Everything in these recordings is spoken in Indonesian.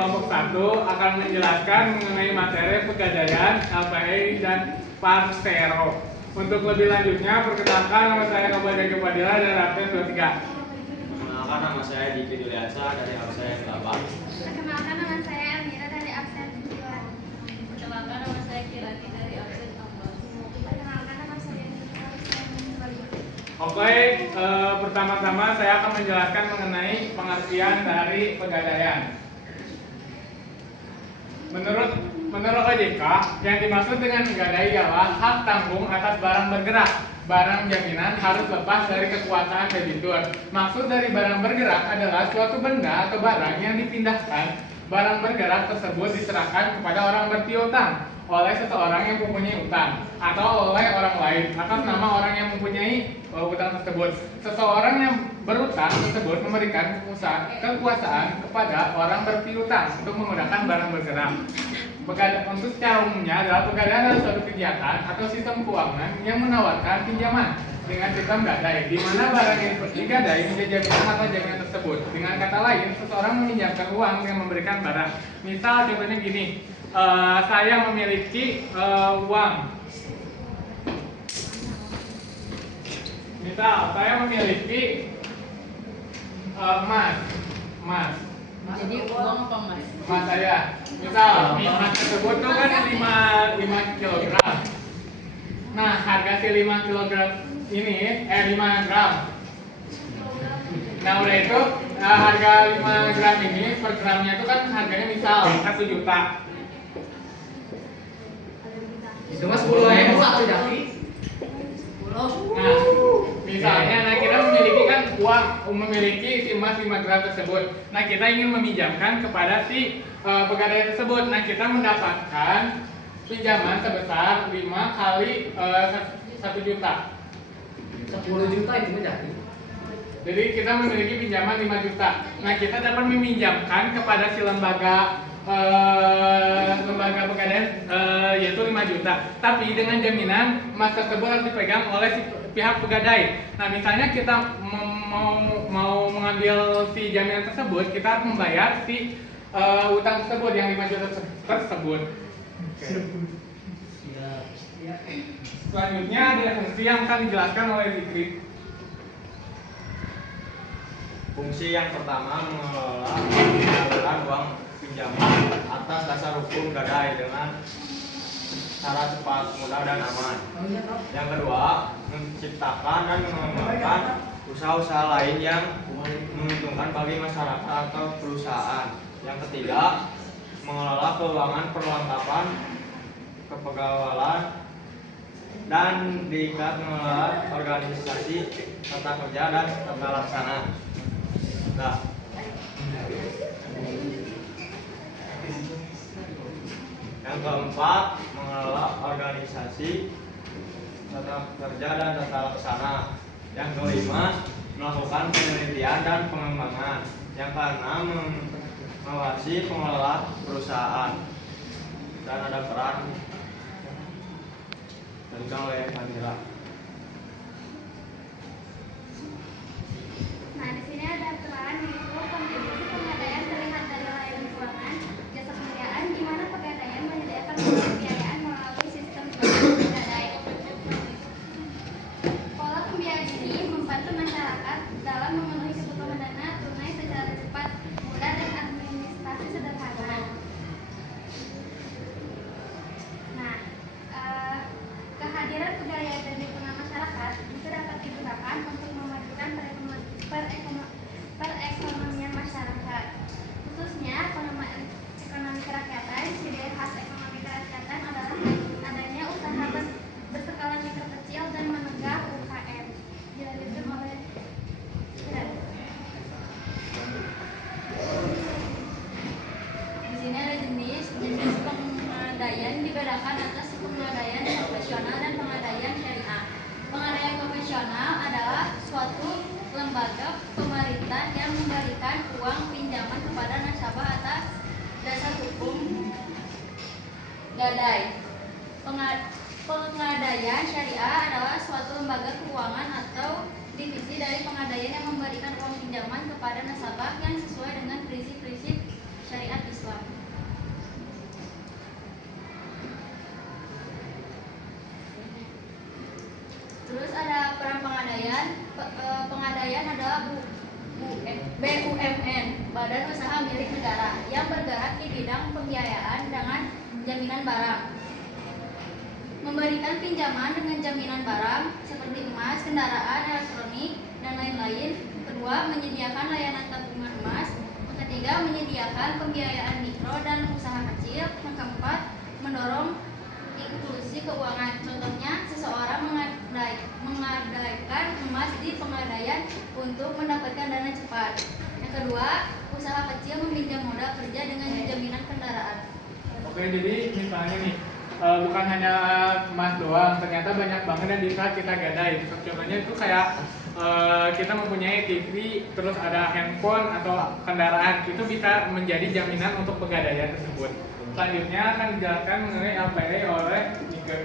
kelompok 1 akan menjelaskan mengenai materi pegadaian, LPI, dan Parsero. Untuk lebih lanjutnya, perkenalkan nama saya Nobel Kepadilla dari absen 23. Perkenalkan nama saya Diki Duliansa dari absen 8. Perkenalkan nama saya Elmira dari absen 9. Perkenalkan nama saya Kirani dari absen 16. Perkenalkan nama saya Nina dari absen 25. Oke, pertama-tama saya akan menjelaskan mengenai pengertian dari pegadaian. Menurut OJK, yang dimaksud dengan menggadai ialah hak tanggung atas barang bergerak. Barang jaminan harus lepas dari kekuasaan debitur. Maksud dari barang bergerak adalah suatu benda atau barang yang dipindahkan. Barang bergerak tersebut diserahkan kepada orang berpiutang oleh seseorang yang mempunyai utang atau oleh orang lain atas nama orang yang mempunyai utang tersebut. Seseorang yang berutang tersebut memberikan kekuasaan kepada orang berpiutang untuk menggunakan barang bergerak. Untuk secara umumnya adalah pegadaian adalah suatu kegiatan atau sistem keuangan yang menawarkan pinjaman dengan sistem gadai, di mana barang yang digadai menjadi jaminan atau jaminan tersebut. Dengan kata lain, seseorang meminjamkan uang yang memberikan barang. Misal contohnya gini, saya memiliki uang. Misal saya memiliki emas. Jadi uang apa mas? Emas saya. Misal emas tersebut tuh kan 5 kilogram. Nah, harga si 5 kilogram ini 5 gram. Nah, udah itu harga 5 gram ini per gramnya itu kan harganya misal 1 juta. Itu mas 10.000 atau jadi? 10. Nah, misalnya, kita memiliki kan uang, memiliki si emas 5 gram tersebut. Nah, kita ingin meminjamkan kepada si pegadaian tersebut. Nah, kita mendapatkan pinjaman sebesar 5 kali 1 juta. 10 juta itu menjadi. Jadi kita memiliki pinjaman 5 juta. Nah, kita dapat meminjamkan kepada si lembaga pegadaian yaitu 5 juta. Tapi dengan jaminan emas tersebut harus dipegang oleh si pihak pegadai. Nah, misalnya kita mau mengambil si jaminan tersebut, kita harus membayar si utang tersebut yang 5 juta tersebut. Selanjutnya ada fungsi yang akan dijelaskan oleh Dikri. Fungsi yang pertama mengelola penyaluran uang pinjaman atas dasar hukum gadai dengan cara cepat, mudah, dan aman. Yang kedua, menciptakan dan mengembangkan usaha-usaha lain yang menguntungkan bagi masyarakat atau perusahaan. Yang ketiga, mengelola keuangan perlengkapan kepegawaian dan diikat mengelola organisasi tata kerja dan tata laksana. Nah, yang keempat, mengelola organisasi tata kerja dan tata laksana. Yang kelima, melakukan penelitian dan pengembangan. Yang keenam, mengawasi pengelola perusahaan. Dan ada peran dipegang oleh Fadila. Nah, di sini ada peran yaitu kontribusi pegadaian terlihat dari layanan keuangan, jasa pembiayaan, di mana pegadaian menyediakan pembiayaan melalui sistem gadai. Pola pembiayaan ini membantu masyarakat dalam memenuhi kebutuhan dana tunai secara cepat, mudah, dan administrasi sederhana. Nah, kehadiran pegadaian di tengah masyarakat juga dapat digunakan untuk memajukan perekonomian masyarakat, khususnya pengembangan ekonomi kerakyatan. Ciri khas ekonomi kerakyatan adalah adanya usaha berskala mikro kecil dan menengah UKM. Dilanjutkan oleh Di sini ada jenis pengadaian dibedakan atas pengadaian profesional dan pengadaian syariah. Pengadaian profesional adalah suatu lembaga pemerintah yang memberikan uang pinjaman kepada nasabah atas dasar hukum gadai. Pengadaian syariah adalah suatu lembaga keuangan atau divisi dari pengadaian yang memberikan uang pinjaman kepada nasabah yang sesuai dengan prinsip-prinsip syariat Islam. Islam. Terus ada peran pengadaian. Pengadaian adalah BUMN, Badan Usaha Milik Negara, yang bergerak di bidang pembiayaan dengan jaminan barang. Memberikan pinjaman dengan jaminan barang seperti emas, kendaraan, elektronik, dan lain-lain. Kedua, menyediakan layanan tabungan emas. Yang ketiga, menyediakan pembiayaan mikro dan usaha kecil. Yang keempat, mendorong inklusi keuangan. Contohnya, seseorang mengadaikan emas di Pegadaian untuk mendapatkan dana cepat. Yang kedua, usaha kecil meminjam modal kerja dengan jaminan kendaraan. Oke, jadi misalnya nih, bukan hanya emas doang, ternyata banyak banget yang bisa kita gadai. Contohnya itu kayak kita mempunyai TV, terus ada handphone atau kendaraan, itu bisa menjadi jaminan untuk pegadaian tersebut. Selanjutnya akan dijelaskan mengenai LPD oleh Nike.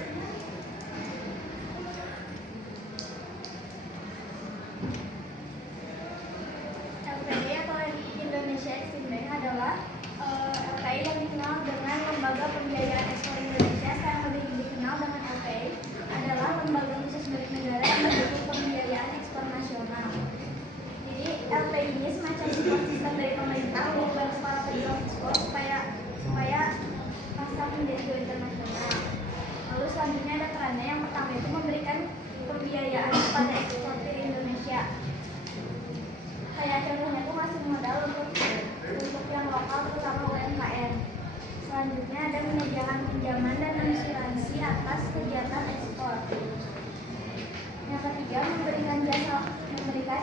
LPD atau Indonesia Exim Bank adalah LPI yang dikenal dengan Lembaga Pembiayaan Ekspor Indonesia, yang lebih dikenal dengan LPI, adalah lembaga khusus milik negara yang mendukung pembiayaan ekspor nasional. Jadi LPI ini semacam support system dari pemerintah untuk membantu para pejuang ekspor supaya pasar menjadi go internasional. Lalu selanjutnya ada perannya. Yang pertama itu memberikan pembiayaan kepada eksportir Indonesia. Kayak contohnya itu ngasih modal untuk yang lokal, terutama UMKM. Selanjutnya ada menyediakan pinjaman dan asuransi atas kegiatan ekspor. Yang ketiga, memberikan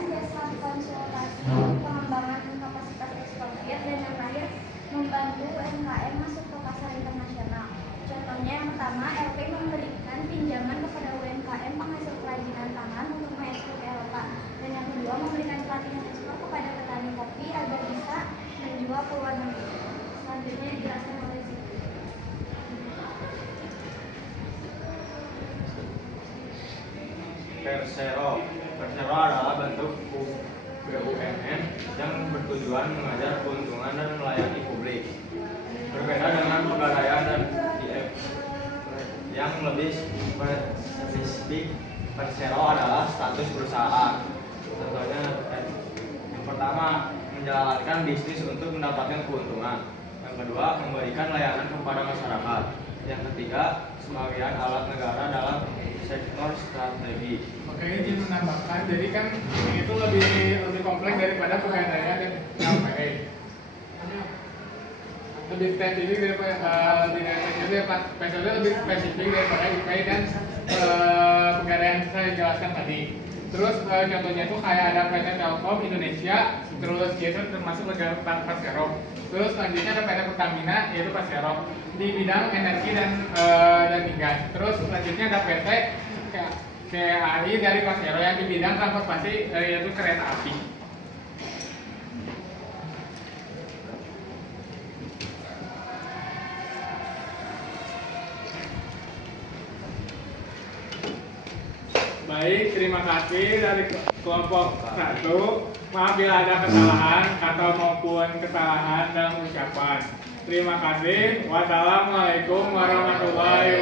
jasa konsultasi pengembangan kapasitas eksportir. Dan yang terakhir, membantu UMKM masuk ke pasar internasional. Contohnya yang pertama, LP memberikan pinjaman kepada UMKM penghasil kerajinan tangan untuk mengekspor ke Eropa. Dan yang kedua, memberikan pelatihan ekspor kepada petani kopi agar bisa menjual ke luar negeri. Selanjutnya dijelaskan oleh Siti. Persero adalah bentuk BUMN yang bertujuan mengajar keuntungan dan melayani publik. Berbeda dengan Pegadaian dan IF yang lebih spesifik, Persero adalah status perusahaan. Contohnya, yang pertama, menjalankan bisnis untuk mendapatkan keuntungan. Yang kedua, memberikan layanan kepada masyarakat. Yang ketiga, sebagian alat negara dalam sektor strategi. Oke, izin menambahkan, jadi kan itu lebih kompleks daripada Pegadaian dan LPI. Lebih spesifik daripada lebih spesifik daripada LPI dan Pegadaian yang saya jelaskan tadi. Terus contohnya tuh kayak ada PT Telkom Indonesia, terus yaitu termasuk negara Persero. Terus selanjutnya ada PT Pertamina, yaitu Persero di bidang energi dan migas. Terus selanjutnya ada PT KAI dari Persero yang di bidang transportasi, yaitu kereta api. Baik, terima kasih dari kelompok 1. Maaf bila ada kesalahan atau maupun kesalahan dalam ucapan. Terima kasih. Wassalamualaikum warahmatullahi wabarakatuh.